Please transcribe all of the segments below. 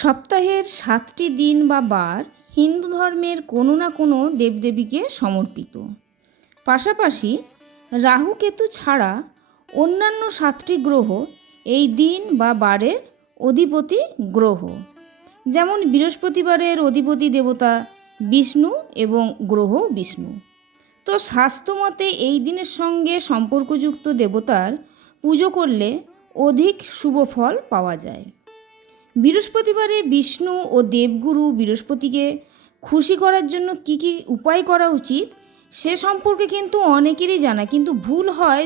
সপ্তাহের সাতটি দিন বা বার হিন্দু ধর্মের কোনো না কোনো দেবদেবীকে সমর্পিত। পাশাপাশি রাহু কেতু ছাড়া অন্যান্য সাতটি গ্রহ এই দিন বা বারের অধিপতি গ্রহ। যেমন বৃহস্পতিবারের অধিপতি দেবতা বিষ্ণু এবং গ্রহ বিষ্ণু। তো স্বাস্থ্যমতে এই দিনের সঙ্গে সম্পর্কযুক্ত দেবতার পুজো করলে অধিক শুভ ফল পাওয়া যায়। বৃহস্পতিবারে বিষ্ণু ও দেবগুরু বৃহস্পতিকে খুশি করার জন্য কি কি উপায় করা উচিত, সে সম্পর্কে কিন্তু অনেকেরই জানা। কিন্তু ভুল হয়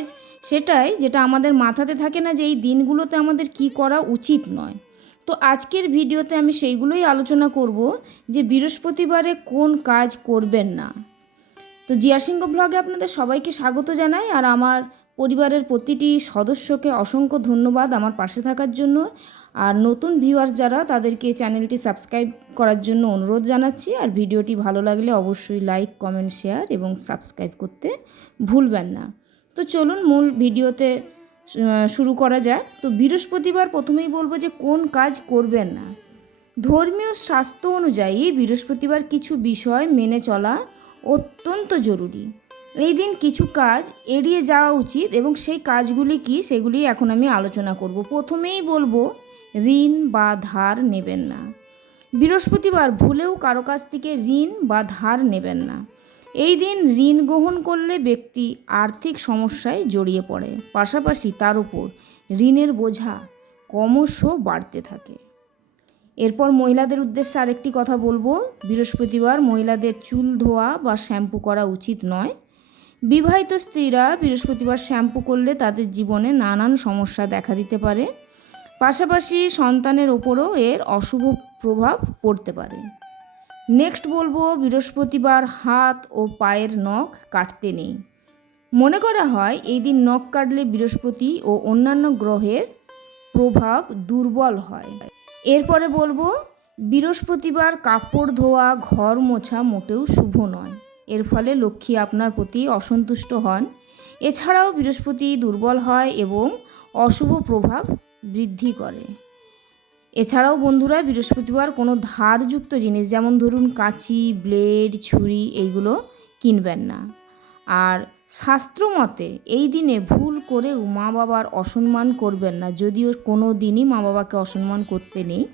সেটাই যেটা আমাদের মাথাতে থাকে না যে এই দিনগুলোতে আমাদের কি করা উচিত নয়। তো আজকের ভিডিওতে আমি সেইগুলোই আলোচনা করব যে বৃহস্পতিবারে কোন কাজ করবেন না। তো জিয়া সিংহ ব্লগে আপনাদের সবাইকে স্বাগত জানাই, আর আমার পরিবারের প্রতিটি সদস্যকে অসংখ্য ধন্যবাদ আমার পাশে থাকার জন্য। আর নতুন ভিউয়ার্স যারা, তাদেরকে চ্যানেলটি সাবস্ক্রাইব করার জন্য অনুরোধ জানাচ্ছি। আর ভিডিওটি ভালো লাগলে অবশ্যই লাইক কমেন্ট শেয়ার এবং সাবস্ক্রাইব করতে ভুলবেন না। তো চলুন মূল ভিডিওতে শুরু করা যায় তো বৃহস্পতিবার প্রথমেই বলব যে কোন কাজ করবেন না। ধর্মীয় স্বাস্থ্য অনুযায়ী বৃহস্পতিবার কিছু বিষয় মেনে চলা অত্যন্ত জরুরি। এই দিন কিছু কাজ এড়িয়ে যাওয়া উচিত এবং সেই কাজগুলি কি, সেগুলি এখন আমি আলোচনা করব। প্রথমেই বলব ঋণ বা ধার নেবেন না। বৃহস্পতিবার ভুলেও কারও কাছ থেকে ঋণ বা ধার নেবেন না। এই দিন ঋণ গ্রহণ করলে ব্যক্তি আর্থিক সমস্যায় জড়িয়ে পড়ে। পাশাপাশি তার উপর ঋণের বোঝা ক্রমশ বাড়তে থাকে। এরপর মহিলাদের উদ্দেশ্যে আরেকটি কথা বলব। বৃহস্পতিবার মহিলাদের চুল ধোয়া বা শ্যাম্পু করা উচিত নয়। বিবাহিত স্ত্রীরা বৃহস্পতিবার শ্যাম্পু করলে তাদের জীবনে নানান সমস্যা দেখা দিতে পারে। পাশাপাশি সন্তানের ওপরও এর অশুভ প্রভাব পড়তে পারে। নেক্সট বলব, বৃহস্পতিবার হাত ও পায়ের নখ কাটতে নেই। মনে করা হয়, এই দিন নখ কাটলে বৃহস্পতি ও অন্যান্য গ্রহের প্রভাব দুর্বল হয়। এরপরে বলব, বৃহস্পতিবার কাপড় ধোয়া, ঘর মোছা মোটেও শুভ নয়। এর ফলে লক্ষ্মী আপনার প্রতি অসন্তুষ্ট হন। এছাড়াও বৃহস্পতি দুর্বল হয় এবং অশুভ প্রভাব বৃদ্ধি করে। এছাড়াও বন্ধুরা বৃহস্পতিবার কোনো ধারযুক্ত জিনিস, যেমন ধরুন কাঁচি, ব্লেড, ছুরি, এইগুলো কিনবেন না। আর শাস্ত্র মতে এই দিনে ভুল করেও মা বাবার অসম্মান করবেন না, যদিও কোনো দিনই মা বাবাকে অসম্মান করতে নেই।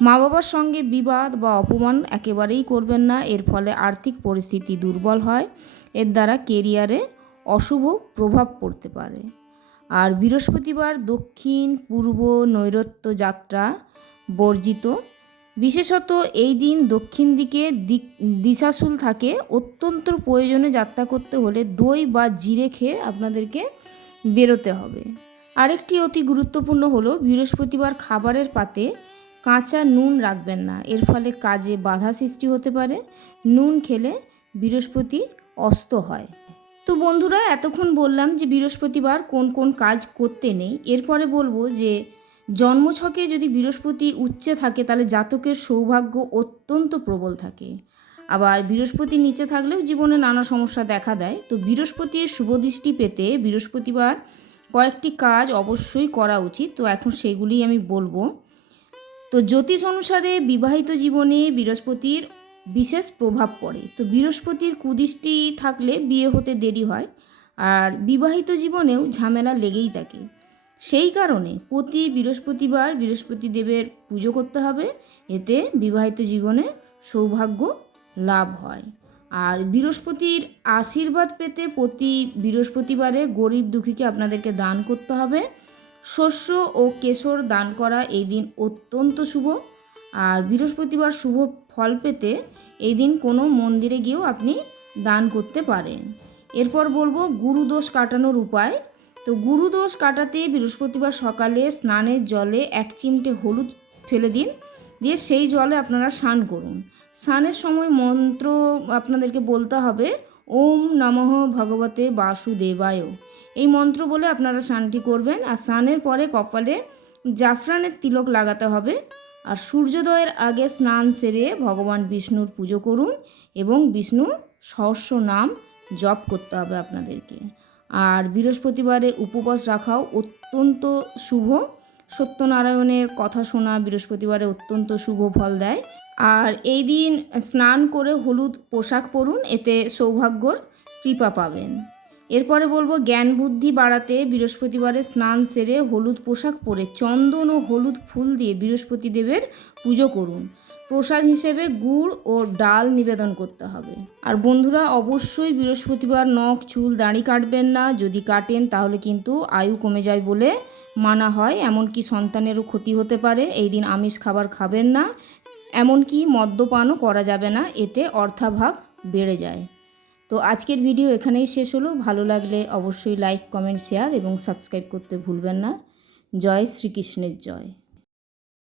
মা বাবার সঙ্গে বিবাদ বা অপমান একেবারেই করবেন না, এর ফলে আর্থিক পরিস্থিতি দুর্বল হয়, এর দ্বারা কেরিয়ারে অশুভ প্রভাব পড়তে পারে। আর বৃহস্পতিবার দক্ষিণ পূর্ব নৈরত্য যাত্রা বর্জিত। বিশেষত এই দিন দক্ষিণ দিকে দিক, দিশাশুল থাকে। অত্যন্ত প্রয়োজনে যাত্রা করতে হলে দই বা জিরে খেয়ে আপনাদেরকে বেরোতে হবে। আরেকটি অতি গুরুত্বপূর্ণ হলো, বৃহস্পতিবার খাবারের পাতে কাঁচা নুন রাখবেন না। এর ফলে কাজে বাধা সৃষ্টি হতে পারে। নুন খেলে বৃহস্পতি অস্ত হয়। তো বন্ধুরা, এতক্ষণ বললাম যে বৃহস্পতিবার কোন কোন কাজ করতে নেই। এরপরে বলব যে জন্মছকে যদি বৃহস্পতি উচ্চে থাকে, তাহলে জাতকের সৌভাগ্য অত্যন্ত প্রবল থাকে। আবার বৃহস্পতি নিচে থাকলেও জীবনে নানা সমস্যা দেখা দেয়। তো বৃহস্পতির শুভদৃষ্টি পেতে বৃহস্পতিবার কয়েকটি কাজ অবশ্যই করা উচিত। তো এখন সেগুলি আমি বলব। তো জ্যোতিষ অনুসারে বিবাহিত জীবনে বৃহস্পতির বিশেষ প্রভাব পড়ে। তো বৃহস্পতির কুদৃষ্টি থাকলে বিয়ে হতে দেরি হয় আর বিবাহিত জীবনেও ঝামেলা লেগেই থাকে। সেই কারণে প্রতি বৃহস্পতিবার বৃহস্পতি দেবের পুজো করতে হবে। এতে বিবাহিত জীবনে সৌভাগ্য লাভ হয়। আর বৃহস্পতির আশীর্বাদ পেতে প্রতি বৃহস্পতিবারে গরিব দুঃখীকে আপনাদেরকে দান করতে হবে। শস্য ও কেশর দান করা এই দিন অত্যন্ত শুভ। আর বৃহস্পতিবার শুভ ফল পেতে এই দিন কোনো মন্দিরে গিয়েও আপনি দান করতে পারেন। এরপর বলব গুরুদোষ কাটানোর উপায়। তো গুরুদোষ কাটাতে বৃহস্পতিবার সকালে স্নানের জলে এক চিমটে হলুদ ফেলে দিন। দিয়ে সেই জলে আপনারা স্নান করুন। স্নানের সময় মন্ত্র আপনাদেরকে বলতে হবে, ওম নমঃ ভগবতে বাসুদেবায়। এই মন্ত্র বলে আপনারা স্নানটি করবেন। আর স্নানের পরে কপালে জাফরানের তিলক লাগাতে হবে। আর সূর্যোদয়ের আগে স্নান সেরে ভগবান বিষ্ণুর পুজো করুন এবং বিষ্ণুর সহস্র নাম জপ করতে হবে আপনাদেরকে। আর বৃহস্পতিবারে উপবাস রাখাও অত্যন্ত শুভ। সত্যনারায়ণের কথা শোনা বৃহস্পতিবারে অত্যন্ত শুভ ফল দেয়। আর এই দিন স্নান করে হলুদ পোশাক পরুন, এতে সৌভাগ্যর কৃপা পাবেন। এরপরে বলব, জ্ঞান বুদ্ধি বাড়াতে বৃহস্পতিবারে স্নান সেরে হলুদ পোশাক পরে চন্দন ও হলুদ ফুল দিয়ে বৃহস্পতি দেবের পুজো করুন। প্রসাদ হিসেবে গুড় ও ডাল নিবেদন করতে হবে। আর বন্ধুরা, অবশ্যই বৃহস্পতিবার নখ, চুল, দাড়ি কাটবেন না। যদি কাটেন, তাহলে কিন্তু আয়ু কমে যায় বলে মানা হয়। এমনকি সন্তানেরও ক্ষতি হতে পারে। এই দিন আমিষ খাবার খাবেন না। এমনকি মদ্যপানও করা যাবে না। এতে অর্থাভাব বেড়ে যায়। তো আজকের ভিডিও এখানেই শেষ হলো। ভালো লাগলে অবশ্যই লাইক কমেন্ট শেয়ার এবং সাবস্ক্রাইব করতে ভুলবেন না। জয় শ্রীকৃষ্ণের জয়।